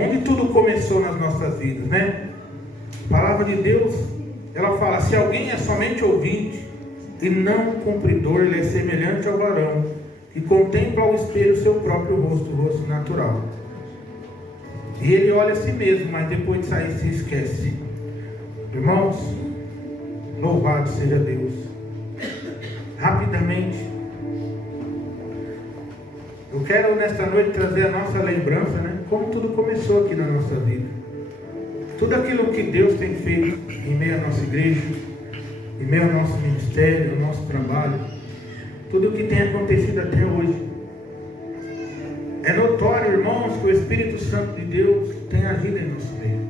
onde tudo começou nas nossas vidas, né? A palavra de Deus, ela fala: se alguém é somente ouvinte e não cumpridor, ele é semelhante ao varão que contempla ao espelho o seu próprio rosto, o rosto natural. E ele olha a si mesmo, mas depois de sair se esquece. Irmãos, louvado seja Deus. Rapidamente, eu quero nesta noite trazer a nossa lembrança, né? Como tudo começou aqui na nossa vida. Tudo aquilo que Deus tem feito em meio à nossa igreja, em meio ao nosso ministério, ao nosso trabalho, tudo o que tem acontecido até hoje. É notório, irmãos, que o Espírito Santo de Deus tem agido em nosso meio.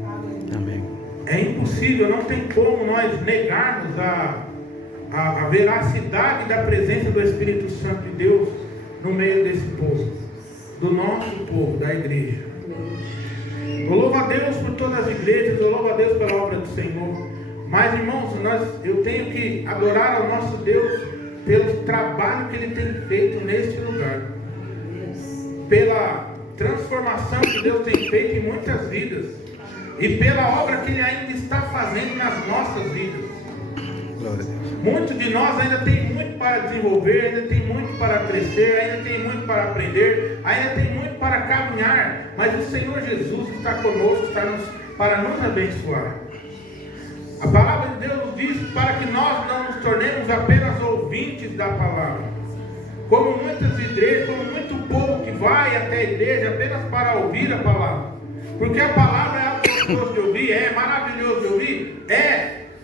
Amém. É impossível, não tem como nós negarmos a veracidade da presença do Espírito Santo de Deus no meio desse povo, do nosso povo, da igreja. Eu louvo a Deus por todas as igrejas, eu louvo a Deus pela obra do Senhor. Mas, irmãos, eu tenho que adorar ao nosso Deus pelo trabalho que Ele tem feito neste lugar, pela transformação que Deus tem feito em muitas vidas e pela obra que Ele ainda está fazendo nas nossas vidas. Glória a Deus. Muitos de nós ainda tem muito para desenvolver, ainda tem muito para crescer, ainda tem muito para aprender, ainda tem muito para caminhar, mas o Senhor Jesus está conosco, para nos abençoar. A palavra de Deus nos diz para que nós não nos tornemos apenas ouvintes da palavra, como muitas igrejas, como muito povo que vai até a igreja apenas para ouvir a palavra, porque a palavra é algo gostoso de ouvir, é maravilhoso de ouvir,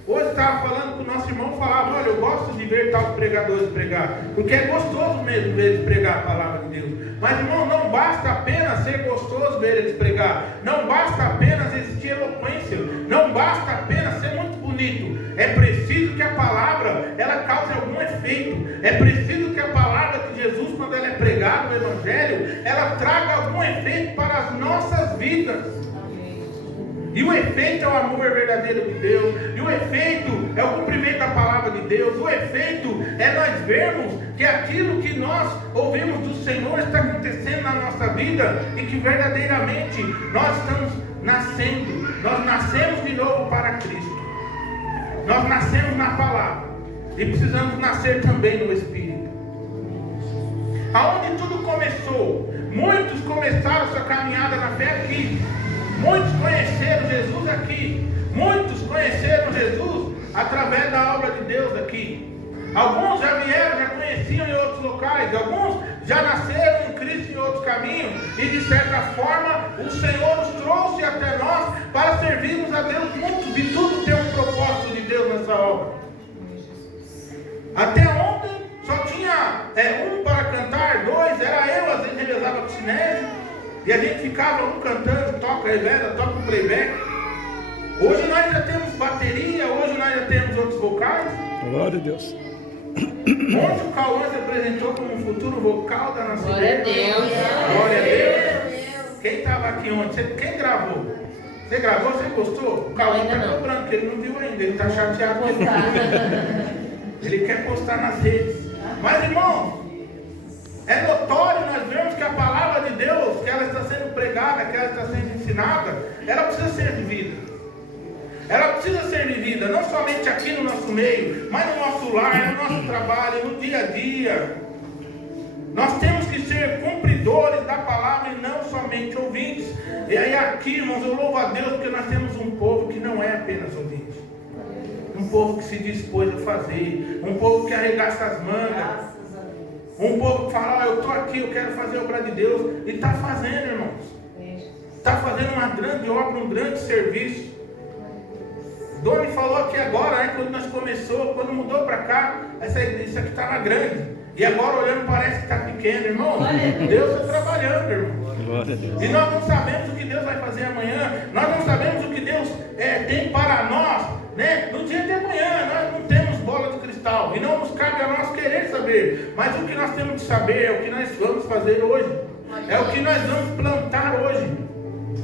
Hoje estava falando com o nosso irmão, falava: olha, eu gosto de ver tais pregadores pregar, porque é gostoso mesmo ver eles pregar a palavra de Deus. Mas, irmão, não basta apenas ser gostoso ver eles pregar, não basta apenas existir eloquência, não basta apenas ser muito bonito. É preciso que a palavra, ela cause algum efeito. É preciso que a palavra de Jesus, quando ela é pregada no Evangelho, ela traga algum efeito para as nossas vidas. E o efeito é o amor verdadeiro de Deus. E o efeito é o cumprimento da palavra de Deus. O efeito é nós vermos que aquilo que nós ouvimos do Senhor está acontecendo na nossa vida e que verdadeiramente nós estamos nascendo. Nós nascemos de novo para Cristo. Nós nascemos na palavra e precisamos nascer também no Espírito. Aonde tudo começou, muitos começaram sua caminhada na fé aqui. Muitos conheceram Jesus aqui. Muitos conheceram Jesus através da obra de Deus aqui. Alguns já vieram, já conheciam em outros locais. Alguns já nasceram em Cristo em outros caminhos. E de certa forma o Senhor nos trouxe até nós para servirmos a Deus juntos. E tudo tem um propósito de Deus nessa obra. Até ontem só tinha um para cantar, dois, era eu, às vezes revezava com o Sinésio. E a gente ficava um cantando, toca revela, toca o playback. Hoje nós já temos bateria, hoje nós já temos outros vocais. Glória a Deus. Ontem o Cauã se apresentou como um futuro vocal da nossa igreja. Glória a Deus. Glória a Deus. Quem estava aqui ontem? Quem gravou? Você gravou? Você gostou? O Cauã está cobrando, porque ele não viu ainda. Ele está chateado com ele quer postar nas redes. Mas, irmão, é notório nós vemos que a palavra de Deus, que ela está sendo pregada, que ela está sendo ensinada, ela precisa ser vivida. Ela precisa ser vivida, não somente aqui no nosso meio, mas no nosso lar, no nosso trabalho, no dia a dia. Nós temos que ser cumpridores da palavra e não somente ouvintes. E aí aqui, irmãos, eu louvo a Deus porque nós temos um povo que não é apenas ouvinte. Um povo que se dispôs a fazer, um povo que arregaça as mangas, um povo que fala: eu estou aqui, eu quero fazer a obra de Deus, e está fazendo, irmãos. Está fazendo uma grande obra, um grande serviço. Doni falou aqui agora, né, quando nós começamos, quando mudou para cá, isso aqui estava grande, e agora olhando parece que está pequeno, irmão. Deus está trabalhando, irmão. E nós não sabemos o que Deus vai fazer amanhã, nós não sabemos o que Deus tem para nós, né? No dia de amanhã. Nós não temos bola de cristal e não nos cabe a nós querer saber, mas o que nós temos que saber é o que nós vamos fazer hoje, é o que nós vamos plantar hoje,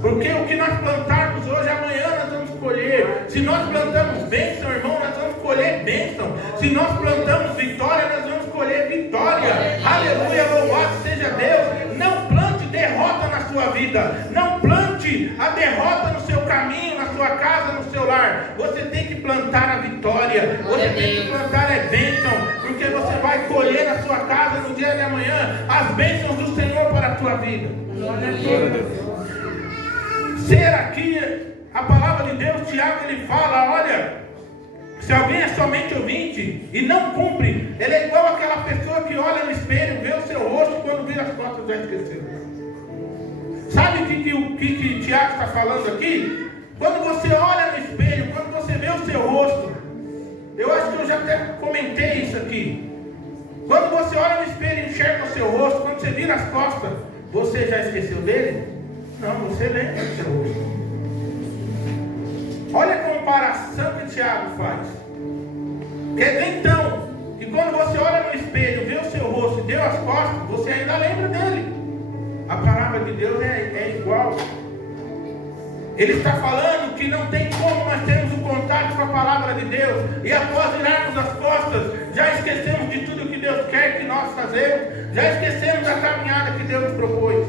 porque o que nós plantarmos hoje, amanhã nós vamos colher. Se nós plantamos bênção, irmão, nós vamos colher bênção. Se nós plantamos vitória, nós vamos colher vitória. Aleluia, louvado seja Deus. Não plante derrota na sua vida, não plante plante a derrota no seu caminho, na sua casa, no seu lar. Você tem que plantar a vitória. Você tem que plantar a bênção, porque você vai colher na sua casa no dia de amanhã as bênçãos do Senhor para a tua vida. Glória a Deus. Ser aqui, a palavra de Deus, Tiago, ele fala, olha, se alguém é somente ouvinte e não cumpre, ele é igual aquela pessoa que olha no espelho, vê o seu rosto e quando vira as costas já esqueceu. Sabe o que Tiago está falando aqui? Quando você olha no espelho, quando você vê o seu rosto, eu acho que eu já até comentei isso aqui. Quando você olha no espelho e enxerga o seu rosto, quando você vira as costas, você já esqueceu dele? Não, você lembra do seu rosto. Olha a comparação que Tiago faz. Quer dizer então, que quando você olha no espelho, vê o seu rosto e deu as costas, você ainda lembra dele. A palavra de Deus é igual. Ele está falando que não tem como nós termos um contato com a palavra de Deus e após virarmos as costas, já esquecemos de tudo que Deus quer que nós fazemos, já esquecemos da caminhada que Deus nos propôs.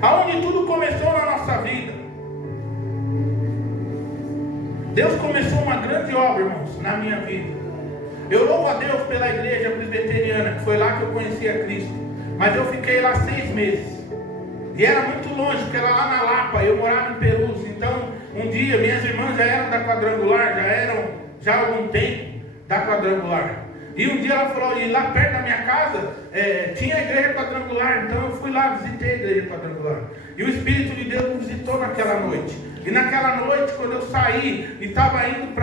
Aonde tudo começou na nossa vida. Deus começou uma grande obra, irmãos, na minha vida. Eu louvo a Deus pela igreja presbiteriana, que foi lá que eu conheci a Cristo. Mas eu fiquei lá 6 meses. E era muito longe, porque era lá na Lapa, eu morava em Perus. Então, um dia, minhas irmãs já eram da Quadrangular, já há algum tempo da Quadrangular. E um dia ela falou, e lá perto da minha casa, tinha a igreja Quadrangular. Então eu fui lá, visitei a igreja Quadrangular. E o Espírito de Deus me visitou naquela noite. E naquela noite, quando eu saí e estava indo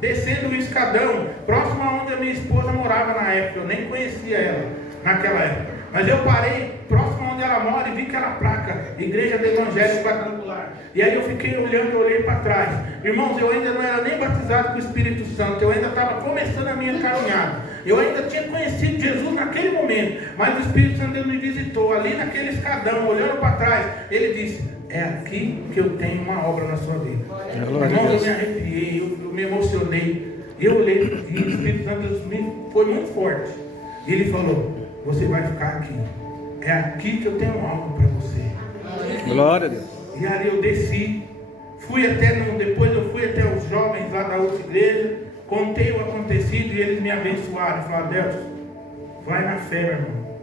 descendo o escadão, próximo a onde a minha esposa morava na época, eu nem conhecia ela naquela época. Mas eu parei próximo onde ela mora e vi aquela placa, Igreja do Evangelho Quadrangular. E aí eu fiquei olhando, eu olhei para trás. Irmãos, eu ainda não era nem batizado com o Espírito Santo, eu ainda estava começando a minha caminhada. Eu ainda tinha conhecido Jesus naquele momento, mas o Espírito Santo Deus me visitou ali naquele escadão, olhando para trás. Ele disse, é aqui que eu tenho uma obra na sua vida. Irmãos, eu me arrepiei, eu me emocionei. E eu olhei e o Espírito Santo Deus foi muito forte. E ele falou, você vai ficar aqui. É aqui que eu tenho algo para você. Glória a Deus. E ali eu desci. Depois eu fui até os jovens lá da outra igreja. Contei o acontecido e eles me abençoaram. Falaram, Deus, vai na fé, meu irmão.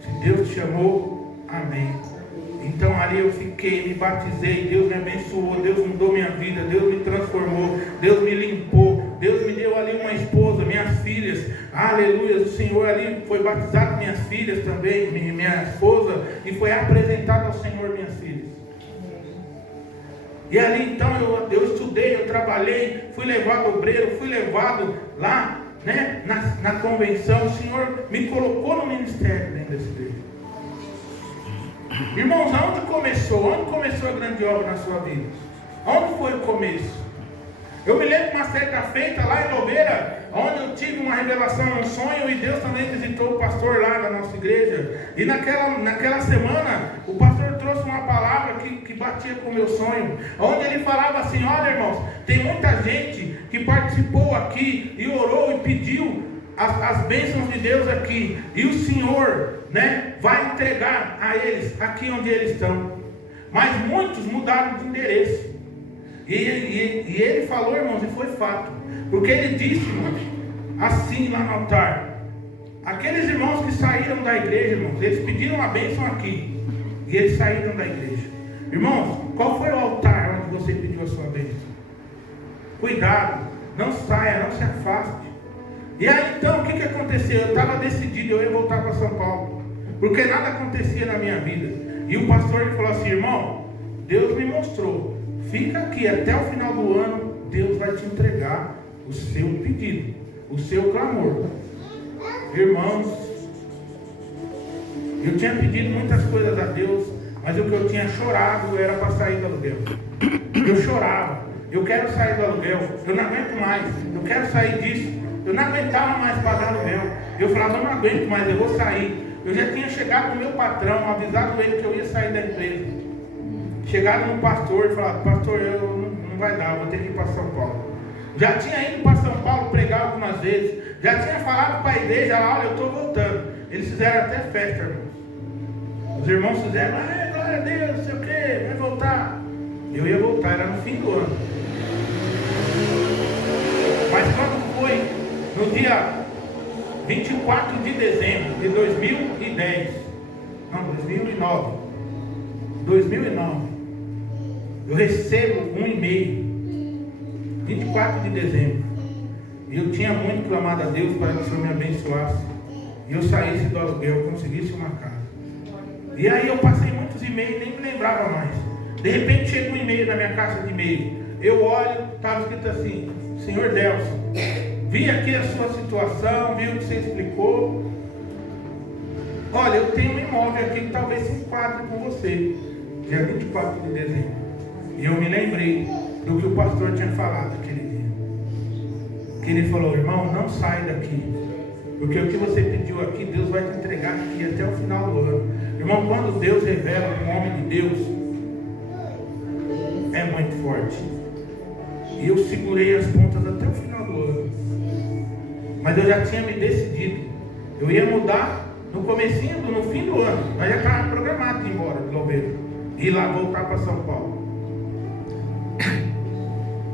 Se Deus te chamou, amém. Então ali eu fiquei, me batizei, Deus me abençoou, Deus mudou minha vida, Deus me transformou, Deus me limpou, Deus me deu ali uma esposa, minhas filhas, aleluia, o Senhor ali foi batizado minhas filhas também, minha esposa, e foi apresentado ao Senhor minhas filhas. E ali então eu estudei, eu trabalhei, fui levado obreiro, fui levado lá, né, na convenção, o Senhor me colocou no ministério dentro desse igreja. Irmãos, aonde começou? Onde começou a grande obra na sua vida? Onde foi o começo? Eu me lembro de uma certa feita lá em Louveira, onde eu tive uma revelação, um sonho, e Deus também visitou o pastor lá da nossa igreja. E naquela semana, o pastor trouxe uma palavra que batia com o meu sonho, onde ele falava assim, olha irmãos, tem muita gente que participou aqui e orou e pediu as bênçãos de Deus aqui, e o Senhor, né, vai entregar a eles aqui onde eles estão. Mas muitos mudaram de endereço. E ele falou, irmãos, e foi fato. Porque ele disse, irmãos, assim lá no altar, aqueles irmãos que saíram da igreja, irmãos, eles pediram a bênção aqui, e eles saíram da igreja. Irmãos, qual foi o altar onde você pediu a sua bênção? Cuidado, não saia, não se afaste. E aí então, o que aconteceu? Eu estava decidido, eu ia voltar para São Paulo, porque nada acontecia na minha vida. E o pastor ele falou assim, irmão, Deus me mostrou, fica aqui até o final do ano, Deus vai te entregar o seu pedido, o seu clamor. Irmãos, eu tinha pedido muitas coisas a Deus, mas o que eu tinha chorado era para sair do aluguel. Eu chorava, eu quero sair do aluguel, eu não aguento mais, eu quero sair disso. Eu não aguentava mais pagar aluguel. Eu falava, eu não aguento mais, eu vou sair. Eu já tinha chegado no meu patrão, avisado ele que eu ia sair da empresa. Chegado no pastor e falado, pastor, não vai dar, eu vou ter que ir para São Paulo. Já tinha ido para São Paulo pregar algumas vezes. Já tinha falado para a igreja lá, olha, eu estou voltando. Eles fizeram até festa, irmãos. Os irmãos fizeram, glória a Deus, não sei o quê, vai Eu ia voltar, era no fim do ano. Mas quando foi no dia 24 de dezembro de 2010, não, 2009, eu recebo um e-mail, 24 de dezembro, e eu tinha muito clamado a Deus para que o Senhor me abençoasse, e eu saísse do aluguel, conseguisse uma casa. E aí eu passei muitos e-mails, nem me lembrava mais. De repente chega um e-mail na minha caixa de e-mail, eu olho, estava escrito assim: Senhor Delson, vi aqui a sua situação, vi o que você explicou. Olha, eu tenho um imóvel aqui que talvez se enquadre com você. Dia 24 de dezembro. E eu me lembrei do que o pastor tinha falado aquele dia. Que ele falou: irmão, não sai daqui, porque o que você pediu aqui, Deus vai te entregar aqui até o final do ano. Irmão, quando Deus revela um homem de Deus, é muito forte. E eu segurei as pontas até o final do ano. Mas eu já tinha me decidido. Eu ia mudar no comecinho, no fim do ano. Mas já estava programado de ir embora de Louveira. E lá voltar para São Paulo.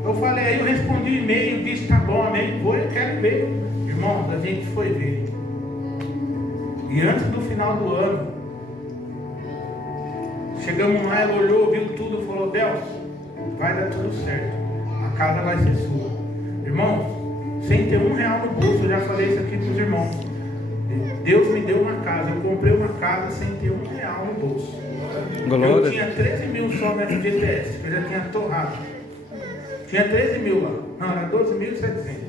Eu falei, aí eu respondi o e-mail, disse, tá bom, amém, vou, eu quero ver. Irmãos, a gente foi ver. E antes do final do ano, chegamos lá, ela olhou, viu tudo, falou: Deus, vai dar tudo certo, a casa vai ser sua. Irmãos, sem ter R$1 no bolso, eu já falei isso aqui para os irmãos. Deus me deu uma casa, eu comprei uma casa sem ter R$1 no bolso. Eu tinha 13 mil só na FGTS, que eu já tinha torrado. Tinha 13 mil lá, não, era 12.700.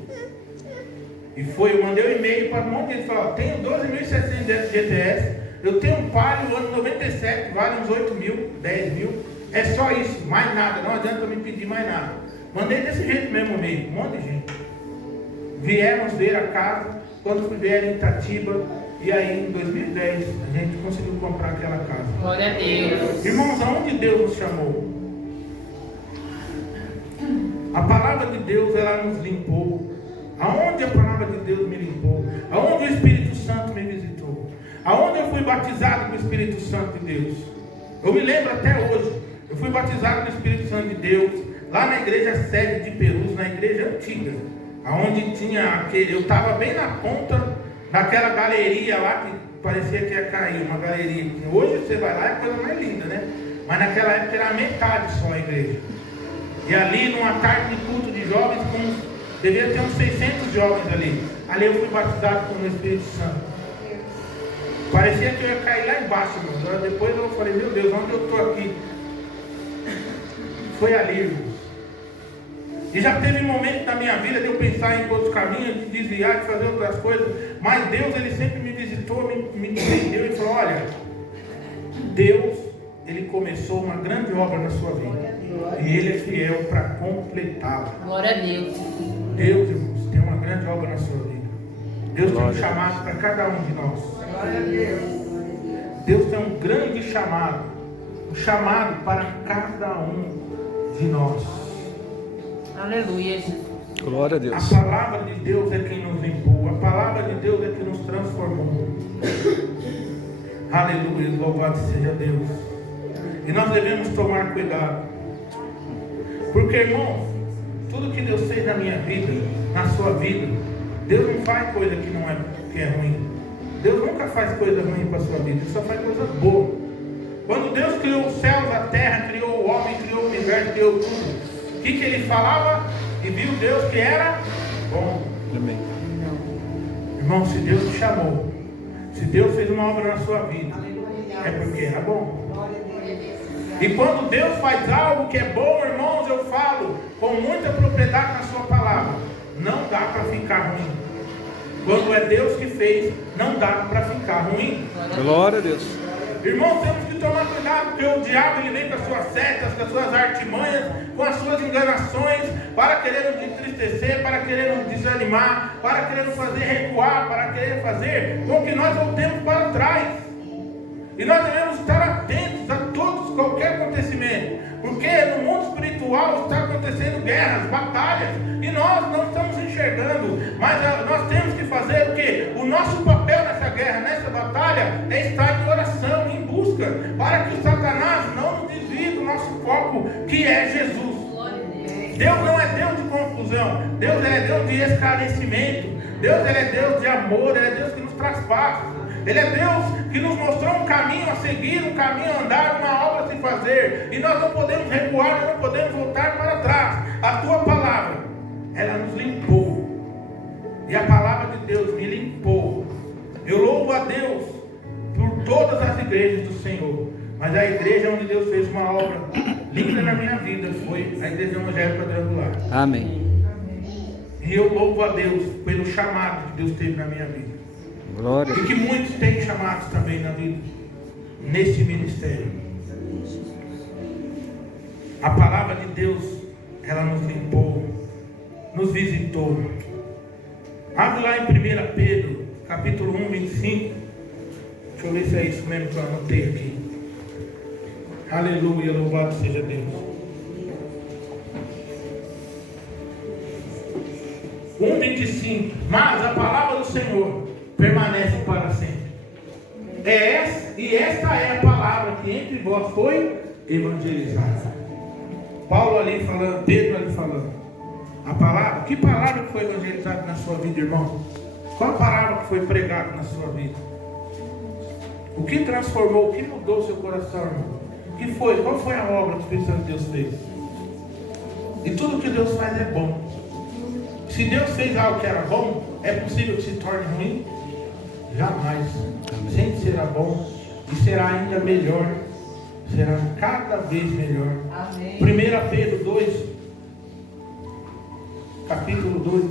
E foi, eu mandei um e-mail para um monte de gente falar: tenho 12.700 de FGTS, eu tenho um Palio, ano 97, vale uns 8 mil, 10 mil, é só isso, mais nada, não adianta me pedir mais nada. Mandei desse jeito mesmo o e-mail, um monte de gente. Viemos ver a casa, quando fui ver em Itatiba, e aí em 2010 a gente conseguiu comprar aquela casa. Glória a Deus. Irmãos, aonde Deus nos chamou? A palavra de Deus, ela nos limpou. Aonde a palavra de Deus me limpou? Aonde o Espírito Santo me visitou? Aonde eu fui batizado com o Espírito Santo de Deus? Eu me lembro até hoje. Eu fui batizado com o Espírito Santo de Deus lá na igreja sede de Perus, na igreja antiga, aonde tinha aquele, eu estava bem na ponta daquela galeria lá que parecia que ia cair, uma galeria. Hoje você vai lá, é a coisa mais linda, né? Mas naquela época era metade só a igreja. E ali numa tarde de culto de jovens, devia ter uns 600 jovens ali. Ali eu fui batizado com o Espírito Santo. Parecia que eu ia cair lá embaixo, irmão. Depois eu falei: meu Deus, onde eu estou aqui? Foi ali, irmão. E já teve momentos na minha vida de eu pensar em outros caminhos, de desviar, de fazer outras coisas. Mas Deus, Ele sempre me visitou, me entendeu e falou: olha, Deus, Ele começou uma grande obra na sua vida. E Ele é fiel para completá-la. Glória a Deus. Deus, irmãos, tem uma grande obra na sua vida. Deus tem um chamado para cada um de nós. Glória a Deus. Deus tem um grande chamado. Um chamado para cada um de nós. Aleluia, Jesus. Glória a Deus. A palavra de Deus é quem nos limpou. A palavra de Deus é que nos transformou. Aleluia, louvado seja Deus. E nós devemos tomar cuidado. Porque, irmão, tudo que Deus fez na minha vida, na sua vida, Deus não faz coisa que é ruim. Deus nunca faz coisa ruim para a sua vida, Ele só faz coisa boa. Quando Deus criou os céus, a terra, criou o homem, criou o universo, criou tudo, o que Ele falava? E viu Deus que era bom. Amém. Irmão, se Deus te chamou, se Deus fez uma obra na sua vida, é porque era bom. E quando Deus faz algo que é bom, irmãos, eu falo com muita propriedade na sua palavra, não dá para ficar ruim. Quando é Deus que fez, não dá para ficar ruim. Glória a Deus. Irmãos, temos que tomar cuidado, porque o diabo, ele vem com as suas setas, com as suas artimanhas, com as suas enganações, para querer nos entristecer, para querer nos desanimar, para querer nos fazer recuar, para querer fazer com que nós voltemos para trás. E nós devemos estar atentos a todos, qualquer acontecimento, porque no mundo espiritual está acontecendo guerras, batalhas, e nós não estamos enxergando, mas nós temos que fazer o quê? O nosso papel nessa guerra, nessa batalha, é estar em oração, em busca, para que o Satanás não nos desvie do nosso foco que é Jesus. Deus não é Deus de confusão. Deus é Deus de esclarecimento. Deus é Deus de amor. Ele é Deus que nos traz paz. Ele é Deus que nos mostrou um caminho a seguir, um caminho a andar, uma obra a se fazer. E nós não podemos recuar, nós não podemos voltar para trás. A tua palavra, ela nos limpou. E a palavra de Deus me limpou. Eu louvo a Deus por todas as igrejas do Senhor. Mas a igreja onde Deus fez uma obra linda na minha vida foi a Igreja Evangélica Quadrangular. Amém. E eu louvo a Deus pelo chamado que Deus teve na minha vida. Glória. E que muitos têm chamados também na vida, neste ministério. A palavra de Deus, ela nos limpou, nos visitou. Abre lá em 1 Pedro, capítulo 1, 25. Deixa eu ver se é isso mesmo que eu anotei aqui. Aleluia, louvado seja Deus. 1:25. Mas a palavra do Senhor permanece para sempre. E esta é a palavra que entre vós foi evangelizada. Paulo ali falando, Pedro ali falando. A palavra, que palavra que foi evangelizada na sua vida, irmão? Qual a palavra que foi pregada na sua vida? O que transformou, o que mudou o seu coração, irmão? O que foi? Qual foi a obra que o Espírito Santo de Deus fez? E tudo que Deus faz é bom. Se Deus fez algo que era bom, é possível que se torne ruim? Jamais. Sempre será bom e será ainda melhor. Será cada vez melhor. Amém. 1 Pedro 2, capítulo 2.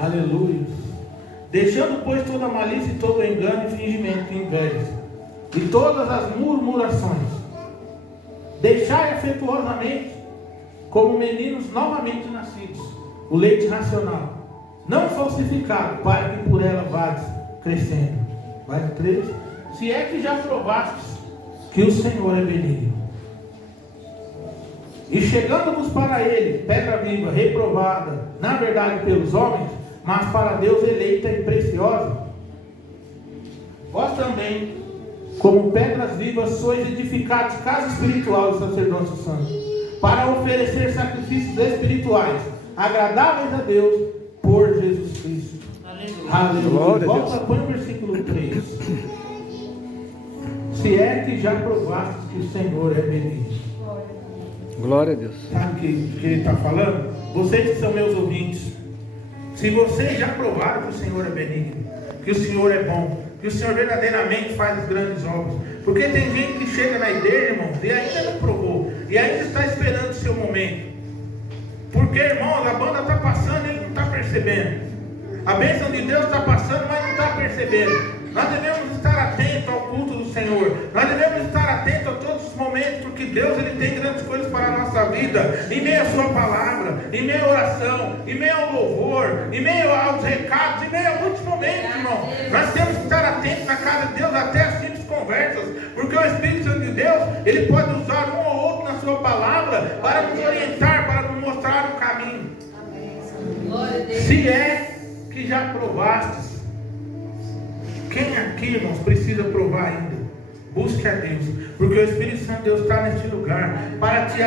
Aleluia. Deixando, pois, toda malícia e todo engano e fingimento e inveja e todas as murmurações, deixai afetuosamente como meninos novamente nascidos o leite racional, não falsificado, para que por ela vades crescendo. Vai 3. Se é que já provastes que o Senhor é benigno, e chegando-vos para ele, pedra viva, reprovada, na verdade pelos homens, mas para Deus eleita e preciosa, vós também, como pedras vivas, sois edificados casa espiritual do sacerdócio santo, para oferecer sacrifícios espirituais, agradáveis a Deus, por Jesus Cristo. Aleluia. Volta, põe o versículo 3. Se é que já provaste que o Senhor é benigno. Glória a Deus. Sabe o que ele está falando? Vocês que são meus ouvintes, se vocês já provaram que o Senhor é benigno, que o Senhor é bom, que o Senhor verdadeiramente faz as grandes obras, porque tem gente que chega na igreja, irmãos, e ainda não provou, e ainda está esperando o seu momento, porque, irmãos, a banda está passando e ele não está percebendo, a bênção de Deus está passando, mas não está percebendo. Nós devemos estar atentos ao culto do Senhor, nós devemos estar atentos a todos os momentos, porque Deus ele tem grandes coisas para a nossa vida, em meio à sua palavra, em meio à oração, em meio ao louvor, em meio aos recados, em meio a muitos momentos, irmão. Nós temos que estar atentos na casa de Deus, até as simples conversas, porque o Espírito Santo de Deus, ele pode usar um ou outro na sua palavra, para nos orientar, para nos mostrar o caminho. Se é que já provastes. Quem aqui, irmãos, precisa provar ainda? Busque a Deus, porque o Espírito Santo de Deus está neste lugar para te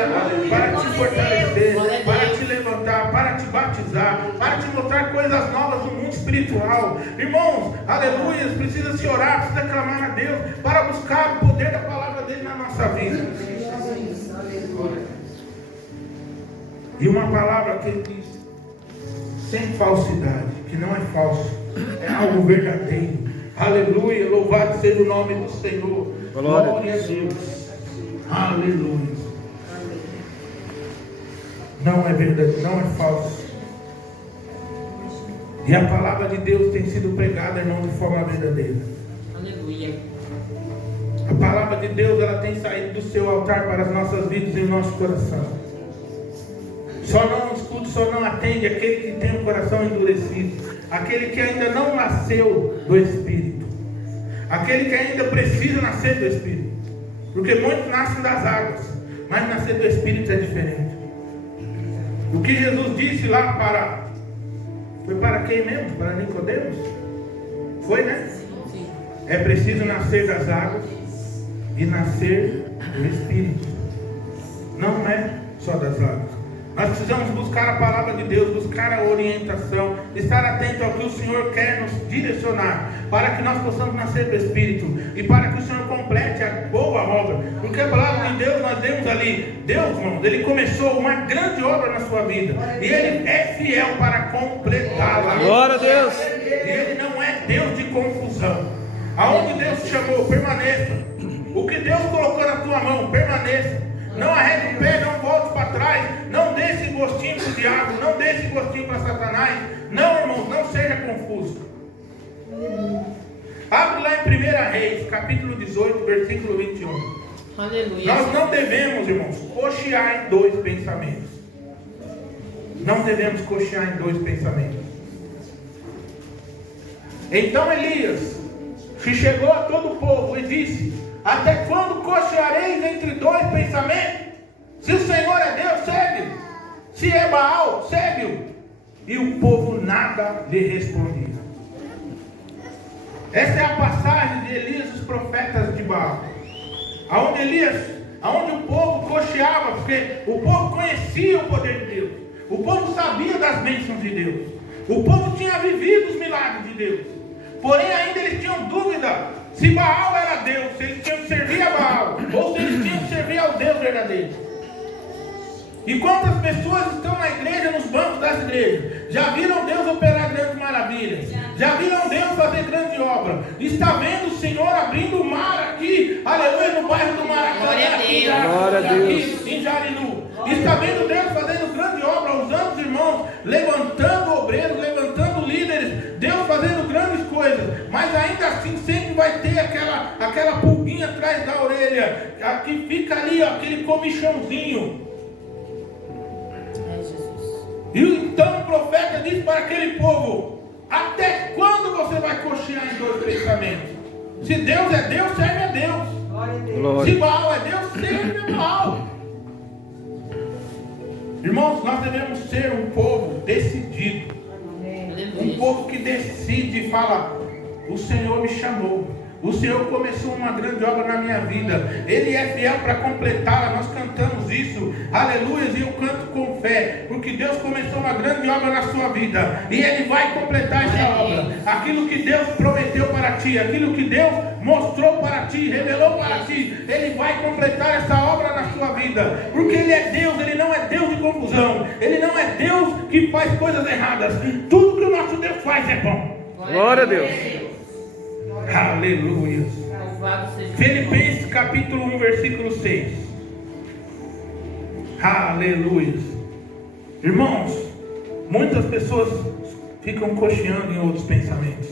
fortalecer, para te levantar, para te batizar, para te mostrar coisas novas no mundo espiritual. Irmãos, aleluia, precisa se orar, precisa clamar a Deus para buscar o poder da palavra dele na nossa vida. E uma palavra que ele diz sem falsidade, que não é falso, é algo verdadeiro. Aleluia, louvado seja o nome do Senhor. Glória a Deus. Aleluia. Não é verdade, não é falso. E a palavra de Deus tem sido pregada, irmão, de forma verdadeira. Aleluia. A palavra de Deus, ela tem saído do seu altar para as nossas vidas e o nosso coração. Só não escuta, só não atende aquele que tem o coração endurecido, aquele que ainda não nasceu do Espírito, aquele que ainda precisa nascer do Espírito, porque muitos nascem das águas, mas nascer do Espírito é diferente. O que Jesus disse lá foi para quem mesmo? Para Nicodemos? Foi, né? É preciso nascer das águas e nascer do Espírito. só das águas. Nós precisamos buscar a palavra de Deus, buscar a orientação, estar atento ao que o Senhor quer nos direcionar, para que nós possamos nascer do Espírito e para que o Senhor complete a boa obra. Porque a palavra de Deus, nós lemos ali, Deus, irmãos, Ele começou uma grande obra na sua vida e Ele é fiel para completá-la. Glória a Deus. E Ele não é Deus de confusão. Aonde Deus te chamou, permaneça. O que Deus colocou na tua mão, permaneça. Não arrede o pé, não volte para trás. Não dê esse gostinho para o diabo, não dê esse gostinho para Satanás. Não, irmãos, não seja confuso. Abre lá em 1 Reis, capítulo 18, versículo 21. Aleluia. Nós não devemos, irmãos, cochear em dois pensamentos. Não devemos cochear em dois pensamentos. Então Elias se chegou a todo o povo e disse: até quando cocheareis entre dois pensamentos? Se o Senhor é Deus, segue-o. Se é Baal, segue-o. E o povo nada lhe respondia. Essa é a passagem de Elias e os profetas de Baal. Aonde o povo cocheava, porque o povo conhecia o poder de Deus. O povo sabia das bênçãos de Deus. O povo tinha vivido os milagres de Deus. Porém ainda eles tinham dúvida se Baal era Deus, se eles tinham que servir a Baal, ou se eles tinham que servir ao Deus verdadeiro. E quantas pessoas estão na igreja, nos bancos das igrejas, já viram Deus operar grandes maravilhas, já viram Deus fazer grande obra, está vendo o Senhor abrindo o mar aqui, aleluia, no bairro do Maracanã, aqui em Jarinu. Está vendo Deus fazendo grande obra, usando os irmãos, levantando obreiros, levantando líderes, Deus fazendo grandes coisas, mas ainda assim sempre vai ter aquela pulguinha atrás da orelha, que fica ali, ó, aquele comichãozinho. E então o profeta disse para aquele povo: até quando você vai cochear em dois pensamentos? Se Deus é Deus, serve a Deus. Glória. Se Baal é Deus, serve a Baal. Irmãos, nós devemos ser um povo decidido. Um povo que decide e fala: o Senhor me chamou. O Senhor começou uma grande obra na minha vida. Ele é fiel para completá-la. Nós cantamos isso, aleluia, e eu canto com fé, porque Deus começou uma grande obra na sua vida, e Ele vai completar essa obra. Aquilo que Deus prometeu para ti, aquilo que Deus mostrou para ti, revelou para ti, Ele vai completar essa obra na sua vida, porque Ele é Deus. Ele não é Deus de confusão, Ele não é Deus que faz coisas erradas. Tudo que o nosso Deus faz é bom. Glória a Deus. Aleluia. Filipenses capítulo 1, versículo 6. Aleluia. Irmãos, muitas pessoas ficam cocheando em outros pensamentos.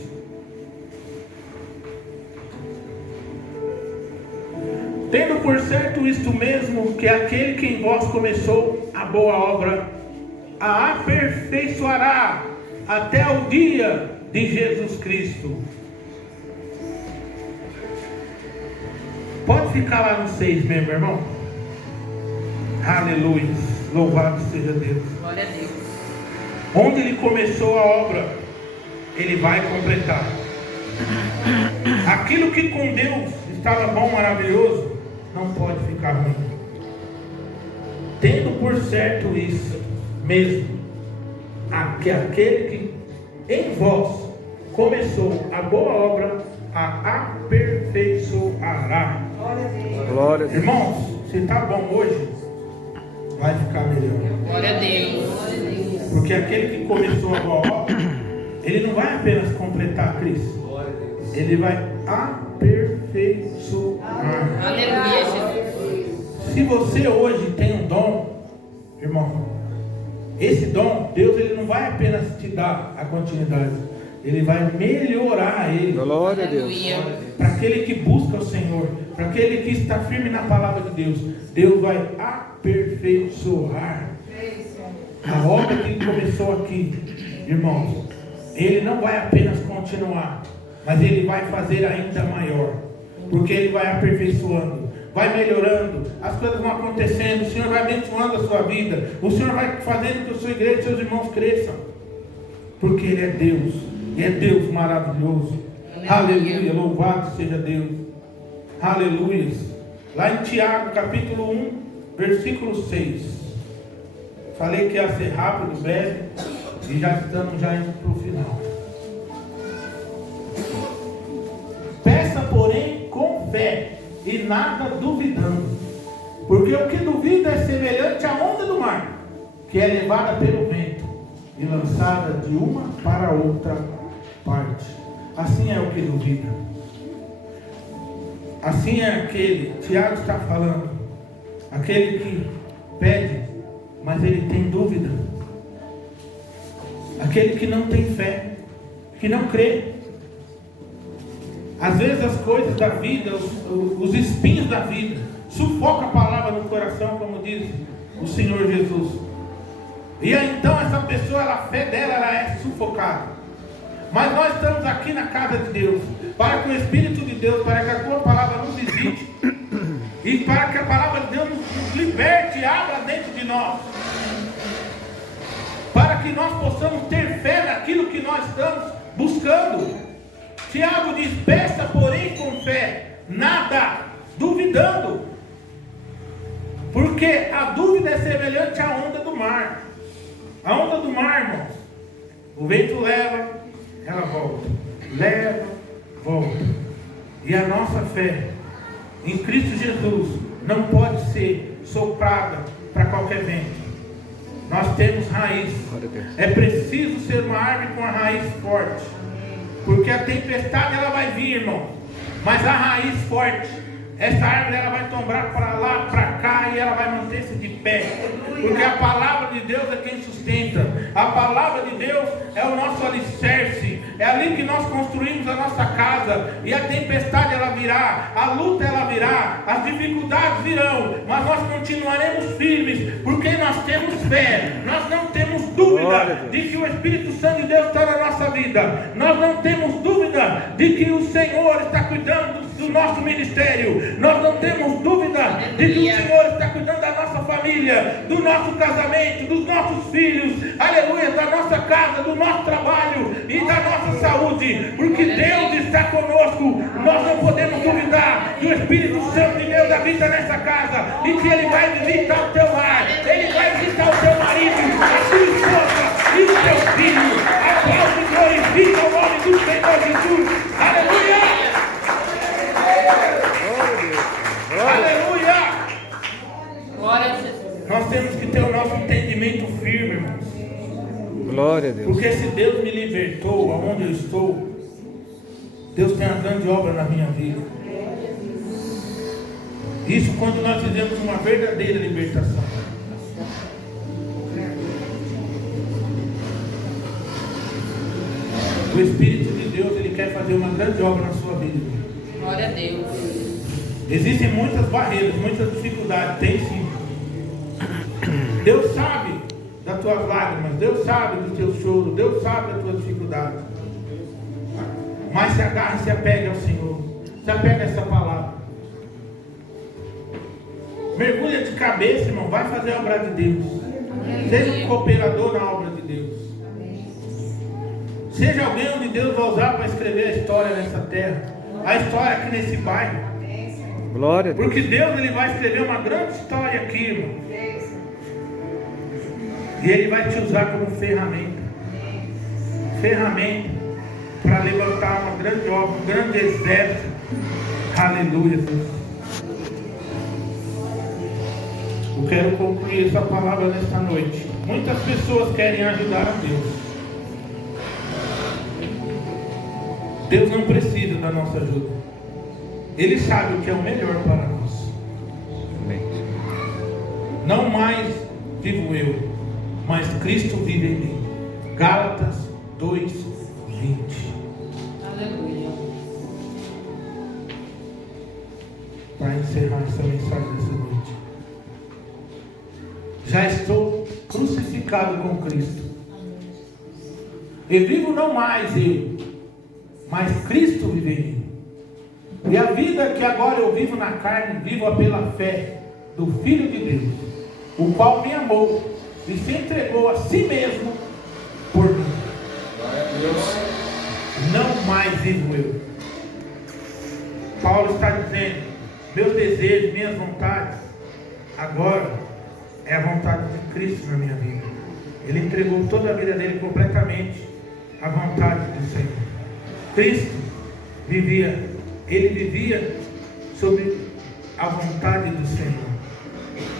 Tendo por certo isto mesmo, que aquele que em vós começou a boa obra, a aperfeiçoará até o dia de Jesus Cristo. Pode ficar lá no 6 mesmo, irmão. Aleluia. Louvado seja Deus. Glória a Deus. Onde Ele começou a obra, Ele vai completar. Aquilo que com Deus estava bom, maravilhoso, não pode ficar ruim. Tendo por certo isso mesmo, que aquele que em vós começou a boa obra, a aperfeiçoará. Glória a Deus. Irmãos, se está bom hoje, vai ficar melhor. Glória a Deus. Porque aquele que começou a boa obra, ele não vai apenas completar a Cristo, ele vai aperfeiçoar. Aleluia, Jesus. Se você hoje tem um dom, irmão, esse dom, Deus ele não vai apenas te dar a continuidade, Ele vai melhorar ele. Glória a Deus. Para aquele que busca o Senhor, para aquele que está firme na palavra de Deus, Deus vai aperfeiçoar a obra que Ele começou aqui, irmãos. Ele não vai apenas continuar, mas Ele vai fazer ainda maior, porque Ele vai aperfeiçoando, vai melhorando, as coisas vão acontecendo, o Senhor vai abençoando a sua vida, o Senhor vai fazendo que a sua igreja e seus irmãos cresçam, porque Ele é Deus, e é Deus maravilhoso. Aleluia, louvado seja Deus. Aleluia. Lá em Tiago capítulo 1, versículo 6. Falei que ia ser rápido, breve, e já estamos indo para o final. Peça, porém, com fé e nada duvidando, porque o que duvida é semelhante à onda do mar, que é levada pelo vento e lançada de uma para outra parte. Assim é o que duvida. Assim é aquele, Tiago está falando, aquele que pede, mas ele tem dúvida. Aquele que não tem fé, que não crê. Às vezes as coisas da vida, os espinhos da vida, sufoca a palavra no coração, como diz o Senhor Jesus. E aí, então essa pessoa, a fé dela, ela é sufocada. Mas nós estamos aqui na casa de Deus, para que o Espírito de Deus, para que a tua palavra nos visite, e para que a palavra de Deus nos liberte e abra dentro de nós, para que nós possamos ter fé naquilo que nós estamos buscando. Tiago diz: peça, porém, com fé, nada duvidando, porque a dúvida é semelhante à onda do mar. A onda do mar, irmãos, o vento leva, ela volta, leva, volta. E a nossa fé em Cristo Jesus não pode ser soprada para qualquer vento. Nós temos raiz. É preciso ser uma árvore com a raiz forte, porque a tempestade ela vai vir, irmão, mas a raiz forte, essa árvore ela vai tombar para lá, para cá, e ela vai manter-se de pé, porque a palavra de Deus é quem sustenta. A palavra de Deus é o nosso alicerce, é ali que nós construímos a nossa casa. E a tempestade ela virá, a luta ela virá, as dificuldades virão, mas nós continuaremos firmes, porque nós temos fé. Nós não temos dúvida de que o Espírito Santo de Deus está na nossa vida. Nós não temos dúvida de que o Senhor está cuidando do nosso ministério. Nós não temos dúvida de que o Senhor está cuidando da nossa família, do nosso casamento, dos nossos filhos, aleluia, da nossa casa, do nosso trabalho e da nossa saúde, porque Deus está conosco. Nós não podemos duvidar que o Espírito Santo de Deus habita nessa casa e que Ele vai visitar o teu lar, Ele vai visitar o teu marido, a tua esposa e o teu filho. Aplaude e glorifica o nome do Senhor Jesus. Aleluia! Aleluia! Glória a Jesus. Nós temos que ter o nosso entendimento firme, irmãos. Glória a Deus. Porque se Deus me libertou aonde eu estou, Deus tem uma grande obra na minha vida. Isso quando nós fizemos uma verdadeira libertação. O Espírito de Deus, Ele quer fazer uma grande obra na sua vida. Glória a Deus. Existem muitas barreiras, muitas dificuldades, tem sim. Deus sabe das tuas lágrimas, Deus sabe do teu choro, Deus sabe das tuas dificuldades. Mas se agarra e se apega ao Senhor, se apega a essa palavra. Mergulha de cabeça, irmão, vai fazer a obra de Deus. Seja um cooperador na obra de Deus. Seja alguém onde Deus vai usar para escrever a história nessa terra, a história aqui nesse bairro. Glória a Deus. Porque Deus Ele vai escrever uma grande história aqui, irmão. E Ele vai te usar como ferramenta. Ferramenta para levantar uma grande obra, um grande exército. Aleluia. Eu quero concluir essa palavra nesta noite. Muitas pessoas querem ajudar a Deus. Deus não precisa da nossa ajuda. Ele sabe o que é o melhor para nós. Amém. Não mais vivo eu, mas Cristo vive em mim. Gálatas 2:20. Aleluia. Para encerrar essa mensagem dessa noite. Já estou crucificado com Cristo. E vivo não mais eu, mas Cristo vive em mim. E a vida que agora eu vivo na carne, vivo pela fé do Filho de Deus, o qual me amou e se entregou a si mesmo por mim. Não mais vivo eu. Paulo está dizendo: meus desejos, minhas vontades, agora é a vontade de Cristo na minha vida. Ele entregou toda a vida dele completamente à vontade do Senhor. Cristo ele vivia sobre a vontade do Senhor.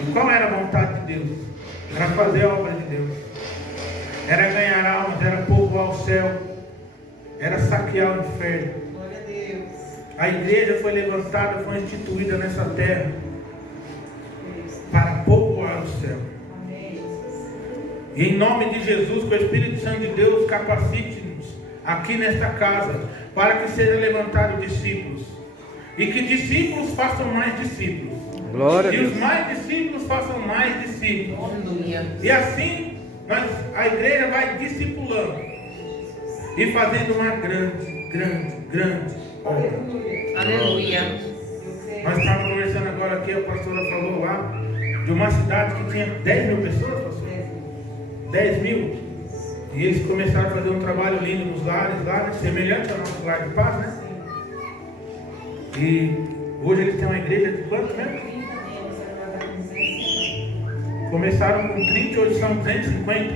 E qual era a vontade de Deus? Era fazer a obra de Deus. Era ganhar almas, era povoar o céu, era saquear o inferno. Glória a Deus. A igreja foi levantada, foi instituída nessa terra para povoar o céu. Amém. E em nome de Jesus, que o Espírito Santo de Deus capacite-nos aqui nesta casa, para que sejam levantados discípulos. E que discípulos façam mais discípulos. Glória a E Deus. os mais discípulos façam mais discípulos. Aleluia. E assim, a igreja vai discipulando e fazendo uma grande obra. Aleluia. Nós estávamos conversando agora aqui, a pastora falou lá, de uma cidade que tinha 10 mil pessoas, pastor? 10 mil. E eles começaram a fazer um trabalho lindo nos lares lá, né? Semelhante ao nosso lar de paz, né? E hoje eles têm uma igreja de quantos mesmo? Começaram com 30 e hoje são 250.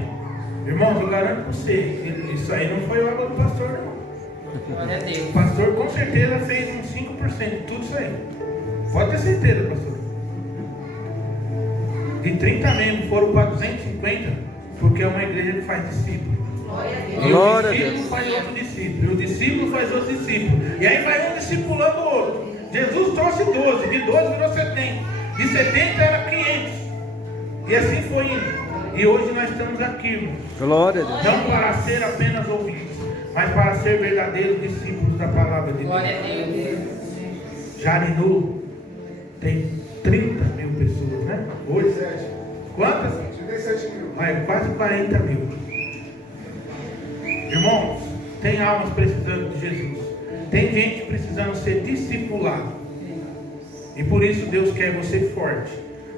Irmãos, eu garanto para você, isso aí não foi obra do pastor, não. Glória a Deus. O pastor com certeza fez uns 5% de tudo isso aí. Pode ter certeza, pastor. De 30 membros foram para 250, porque é uma igreja que faz discípulo. E Glória o a discípulo Deus. faz outro discípulo. E o discípulo faz outro discípulo. E aí vai um discipulando o outro. Jesus trouxe 12, de 12 virou 70. De 70 era 500. E assim foi indo. E hoje nós estamos aqui, irmão. Glória a Deus. Não para ser apenas ouvintes, mas para ser verdadeiros discípulos da palavra de Deus. Glória a Deus. Jarinu tem 30 mil pessoas, né? Hoje, quantas? 37 mil. Quase 40 mil. Irmãos, tem almas precisando de Jesus. Tem gente precisando ser discipulada. E por isso Deus quer você forte,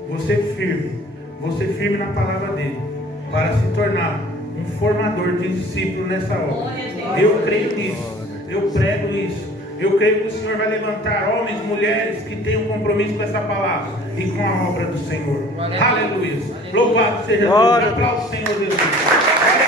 você firme na palavra dele, para se tornar um formador de discípulo nessa obra. Eu creio nisso, eu prego isso. Eu creio que o Senhor vai levantar homens, mulheres que tenham compromisso com essa palavra e com a obra do Senhor. Aleluia. Louvado seja Deus. Glória a Deus. Aplausos, Senhor Jesus.